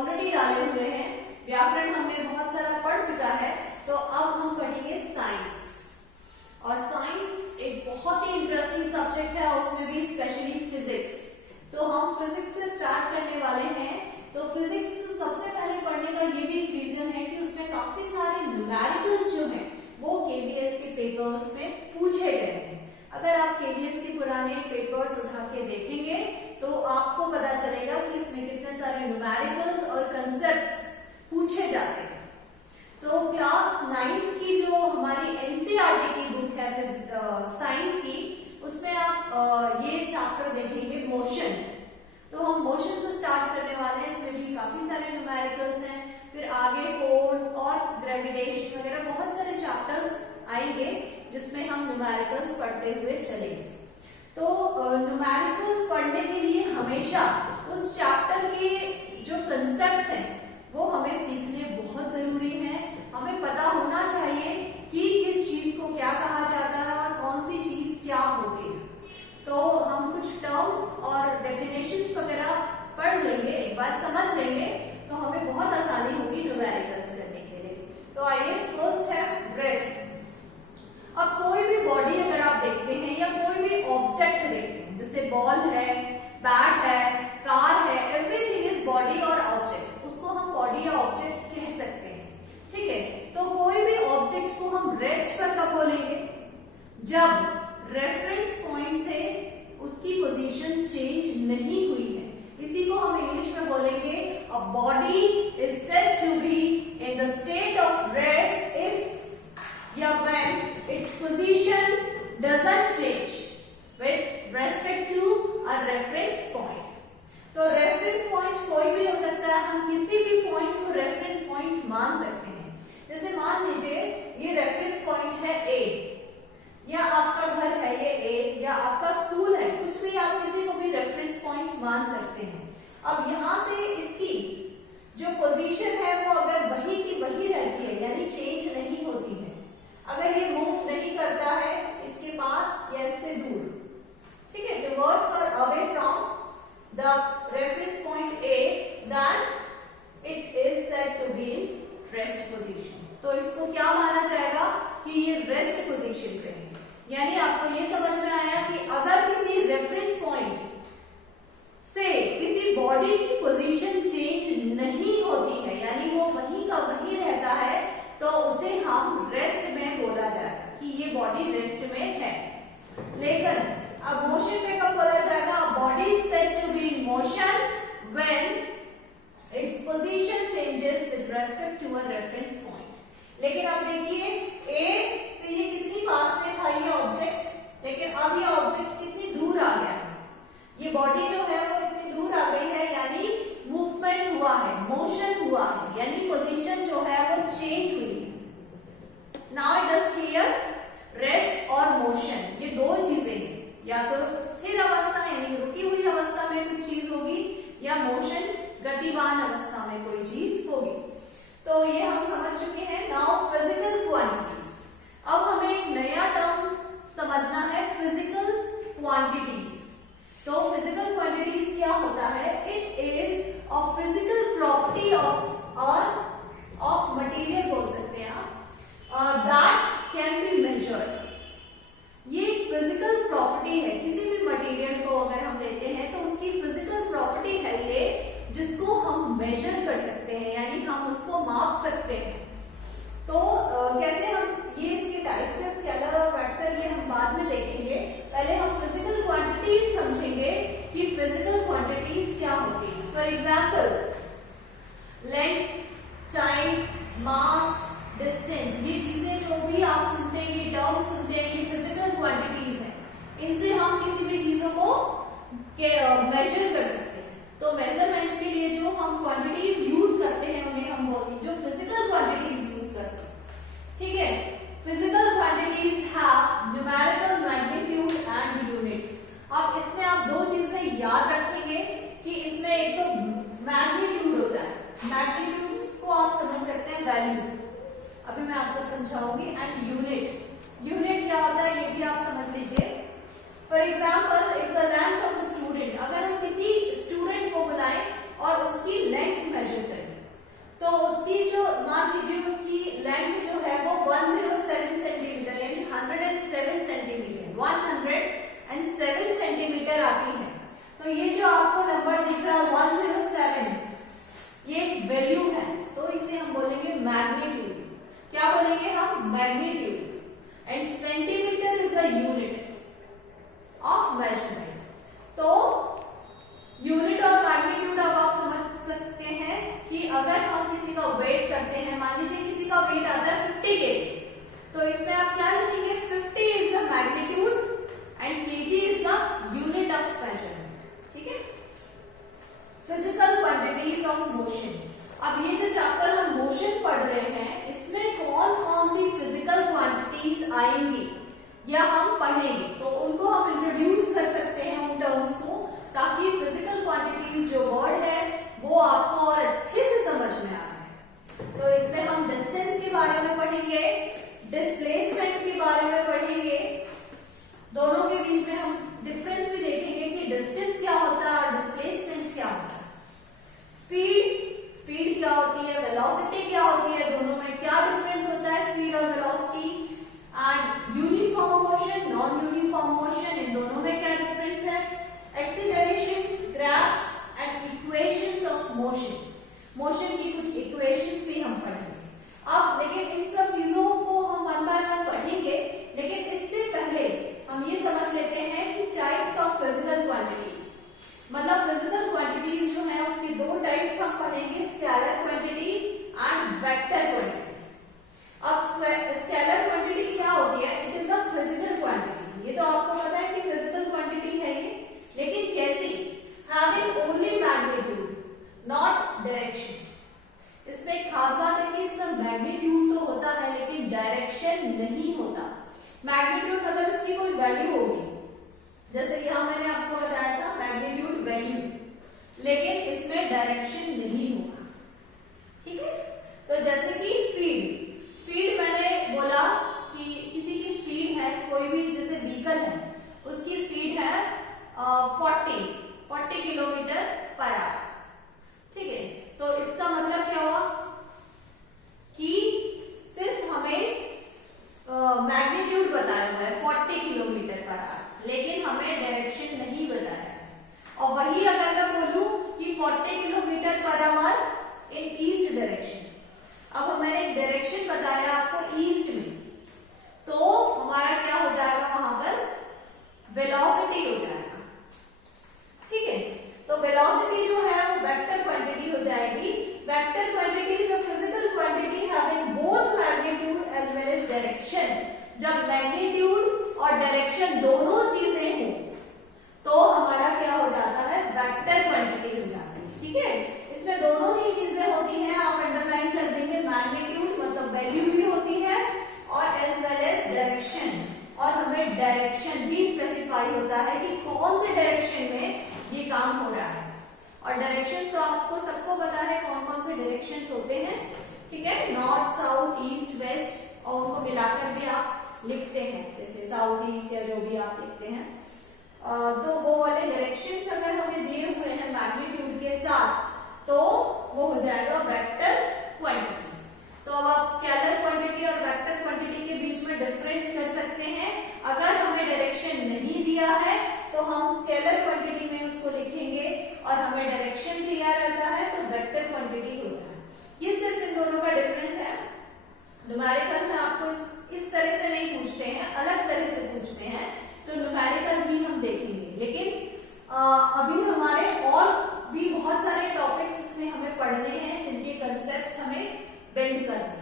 Already डाले हुए हैं। व्याकरण हमने बहुत सारा पढ़ चुका है, तो अब हम पढ़ेंगे साइंस। और साइंस एक बहुत ही इंटरेस्टिंग सब्जेक्ट है, उसमें भी स्पेशली फिजिक्स। तो हम फिजिक्स से स्टार्ट करने वाले हैं। तो फिजिक्स सबसे पहले पढ़ने का ये भी एक रीजन है कि उसमें काफी सारे न्यूमेरिकल्स जो हैं वो केबीएस के पेपर्स में पूछे गए हैं। अगर आप केबीएस के पुराने पेपर्स उठा के देखेंगे तो आपको पता चलेगा कि इसमें कितने सारे न्यूमेरिकल्स और कंसेप्ट्स पूछे जाते हैं। तो क्लास 9th की जो हमारी एनसीईआरटी की बुक है साइंस की, उसमें आप ये चैप्टर देखेंगे मोशन। तो हम मोशन से स्टार्ट करने वाले हैं। इसमें भी काफी सारे न्यूमेरिकल्स हैं, फिर आगे फोर्स और ग्रेविटेशन वगैरह बहुत सारे चैप्टर्स आएंगे जिसमें हम न्यूमेरिकल्स पढ़ते हुए चलेंगे। तो न्यूमेरिकल्स पढ़ने के लिए हमेशा उस चैप्टर के जो कंसेप्ट्स हैं वो हमें सीखने बहुत जरूरी है। हमें पता होना चाहिए कि किस चीज को क्या कहा जाता है और कौन सी चीज क्या होती है। तो हम कुछ टर्म्स और डेफिनेशंस वगैरह पढ़ लेंगे, एक बार समझ लेंगे तो हमें बहुत आसानी होगी न्यूमेरिकल्स करने के लिए। तो आइए, फर्स्ट है रेस्ट। अब कोई भी बॉडी अगर आप देखते हैं या कोई भी ऑब्जेक्ट देखते हैं, जैसे बॉल है, बैट है, कार है, एवरीथिंग इज बॉडी और ऑब्जेक्ट, उसको हम बॉडी या ऑब्जेक्ट कह सकते हैं। ठीक है, तो कोई भी ऑब्जेक्ट को हम रेस्ट पर कब बोलेंगे? जब रेफरेंस पॉइंट से उसकी पोजीशन चेंज नहीं हुई है। इसी को हम इंग्लिश में बोलेंगे a body is said to be in the state of rest if या when its position doesn't change with respect to a reference point। तो reference point कोई भी हो सकता है, हम किसी भी point को reference point मान सकते हैं। जैसे मान लीजिए ये reference point है A, या आपका घर है ये A, या आपका स्कूल है, कुछ भी आप किसी को भी reference point मान सकते हैं। अब यहाँ से इसकी जो पोजीशन है वो अगर वही की वही रहती है, यानी चेंज नहीं होती है, अगर ये मूव नहीं करता है इसके पास या इससे दूर, ठीक है, टुवर्ड्स और away from the reference point A, then it is said to be in rest position. तो इसको क्या माना जाएगा कि ये रेस्ट पोजीशन पे है। यानी आपको ये समझ में आया कि अगर किसी रेफरेंस पॉइंट से किसी बॉडी की पोजीशन चेंज नहीं होती है, यानी वो वहीं का वहीं रहता है, तो उसे हम रेस्ट में बोला जाएगा कि ये बॉडी रेस्ट में है। लेकिन अब मोशन में कब बोला जाएगा? Body is said to be in motion when its position changes with respect to a reference point. लेकिन अब देखिए ए से ये कितनी पास में था ये ऑब्जेक्ट, लेकिन अब ये ऑब्जेक्ट कितनी दूर आ गया है, ये बॉडी जो है वो इतनी दूर आ गई है, यानी मूवमेंट हुआ है, मोशन हुआ है, यानी पोजीशन जो है वो चेंज हुई है। Now it is clear, rest और मोशन ये दो चीजें हैं, या तो स्थिर अवस्था यानी रुकी हुई अवस्था में कुछ चीज होगी, या मोशन गतिमान अवस्था में कोई चीज होगी। तो ये हम समझ चुके हैं। Now physical quantities. अब हमें एक नया टर्म समझना है, फिजिकल क्वांटिटीज। तो फिजिकल क्वांटिटीज क्या होता है? It is a physical property of material बोल सकते हैं आप, दैट कैन बी मेजर्ड। ये फिजिकल प्रॉपर्टी है, किसी भी मटेरियल को अगर हम लेते हैं तो उसकी फिजिकल प्रॉपर्टी है ये, जिसको हम मेजर कर सकते हैं, यानी हम उसको माप सकते हैं। तो अगर हम किसी का वेट करते हैं, मान लीजिए किसी का वेट आता है 50 kg, तो इसमें आप क्या लिखेंगे, 50 is the magnitude and kg is the unit of measurement. ठीक है, फिजिकल क्वांटिटीज ऑफ मोशन। अब ये जो चैप्टर हम मोशन पढ़ रहे हैं, इसमें कौन कौन सी फिजिकल क्वांटिटीज आएंगी या हम पढ़ेंगे, तो उनको हम इंट्रोड्यूस कर सकते हैं उन टर्म्स को, ताकि फिजिकल क्वांटिटीज जो वर्ड है वो आपको और अच्छे से समझ में आ जाए। तो इसमें हम डिस्टेंस के बारे में पढ़ेंगे, डिस्प्लेसमेंट के बारे में पढ़ेंगे, दोनों के बीच में हम डिफरेंस भी देखेंगे कि डिस्टेंस क्या होता है और डिस्प्लेसमेंट क्या होता है, स्पीड क्या होती है, वेलोसिटी क्या होती है, दोनों में क्या डिफरेंस होता है स्पीड और velocity, and uniform motion, non uniform motion, इन दोनों में क्या डिफरेंस है, acceleration, graphs and equations of motion, motion की कुछ इक्वेशंस भी हम पढ़ेंगे। अब लेकिन इन सब चीजों को हम वन बाय वन पढ़ेंगे, लेकिन इससे पहले हम ये समझ लेते हैं कि टाइप्स ऑफ फिजिकल क्वांटिटीज, मतलब फिजिकल क्वांटिटीज जो है उसकी दो टाइप्स हम पढ़ेंगे, scalar quantity and vector quantity. अब स्केलर क्वांटिटी क्या होती है, it is a physical quantity, ये तो आपको पता है कि फिजिकल क्वांटिटी है ये, लेकिन कैसी, having only magnitude not direction. इसमें एक खास बात है कि इसमें मैग्नीट्यूड तो होता है लेकिन डायरेक्शन नहीं होता। मैग्नीट्यूड मतलब इसकी कोई वैल्यू होगी, जैसे यहां मैंने आपको बताया था मैग्नीट्यूड वैल्यू, लेकिन इसमें डायरेक्शन नहीं होगा। ठीक है, तो जैसे कि स्पीड मैंने बोला कि किसी की स्पीड है, कोई भी जैसे व्हीकल है उसकी स्पीड है 40 किलोमीटर पर आवर। ठीक है, तो इसका मतलब क्या हुआ कि सिर्फ हमें मैग्नीट्यूड बताया हुआ है 40 किलोमीटर पर आवर, लेकिन हमें डायरेक्शन नहीं बताया है। और वही अगर मैं बोलूं कि 40 किलोमीटर पर आवर इन ईस्ट डायरेक्शन, अब मैंने एक डायरेक्शन बताया आपको ईस्ट में, तो हमारा क्या हो जाएगा, वहां पर वेलोसिटी हो जाएगा। ठीक है, तो वेलोसिटी जो है वो वेक्टर क्वांटिटी हो जाएगी। Vector quantity is a physical quantity having both magnitude as well as direction. जब मैग्नीट्यूड और डायरेक्शन दोनों चीजें हो तो हमारा क्या हो जाता है, वेक्टर क्वांटिटी हो जाती है। ठीक है, इसमें दोनों ही चीजें होती हैं, आप अंडरलाइन कर देंगे, मैग्नीट्यूड मतलब वैल्यू भी होती है और एज वेल एज डायरेक्शन, और हमें डायरेक्शन भी स्पेसिफाई होता है कि कौन से डायरेक्शन में ये काम हो रहा है। और डायरेक्शंस तो आपको सबको पता है कौन कौन से डायरेक्शंस होते हैं। ठीक है, नॉर्थ, साउथ, ईस्ट, वेस्ट, और उनको मिलाकर भी आप लिखते हैं, जैसे साउथ ईस्ट या जो भी आप लिखते हैं। तो वो वाले डायरेक्शंस अगर हमें दिए हुए हैं मैग्नीट्यूड के साथ, तो वो हो जाएगा वेक्टर क्वांटिटी। तो अब आप स्केलर क्वांटिटी और वेक्टर क्वांटिटी के बीच में डिफरेंस कर सकते हैं। अगर हमें डायरेक्शन नहीं दिया है तो हम स्केलर क्वांटिटी में उसको लिखेंगे, और हमें डायरेक्शन दिया रहता है तो वेक्टर क्वांटिटी होता है। ये सिर्फ इन दोनों का डिफरेंस है। न्यूमेरिकल में आपको इस तरह से नहीं पूछते हैं, अलग तरह से पूछते हैं, तो न्यूमेरिकल भी हम देखेंगे। लेकिन अभी हमारे और भी बहुत सारे टॉपिक्स इसमें हमें पढ़ने हैं, जिनके कंसेप्ट्स हमें बिल्ड करने हैं।